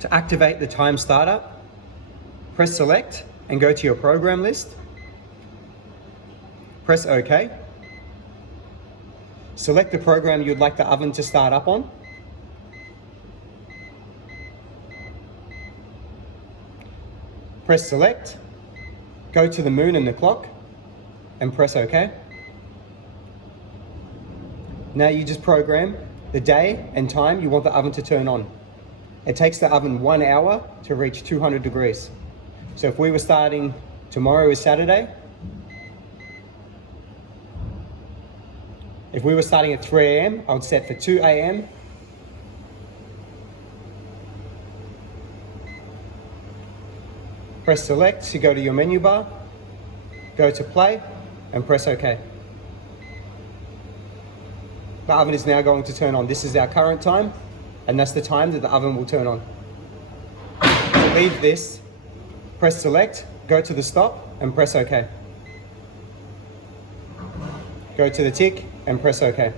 To activate the time startup, press select and go to your program list. Press OK. Select the program you'd like the oven to start up on. Press select, go to the moon and the clock, and press OK. Now you just program the day and time you want the oven to turn on. It takes the oven 1 hour to reach 200 degrees. So if we were starting, tomorrow is Saturday. If we were starting at 3 a.m., I would set for 2 a.m. Press select to go to your menu bar, go to play, and press OK. The oven is now going to turn on. This is our current time, and that's the time that the oven will turn on. To leave this, press select, go to the stop, and press OK. Go to the tick, and press OK.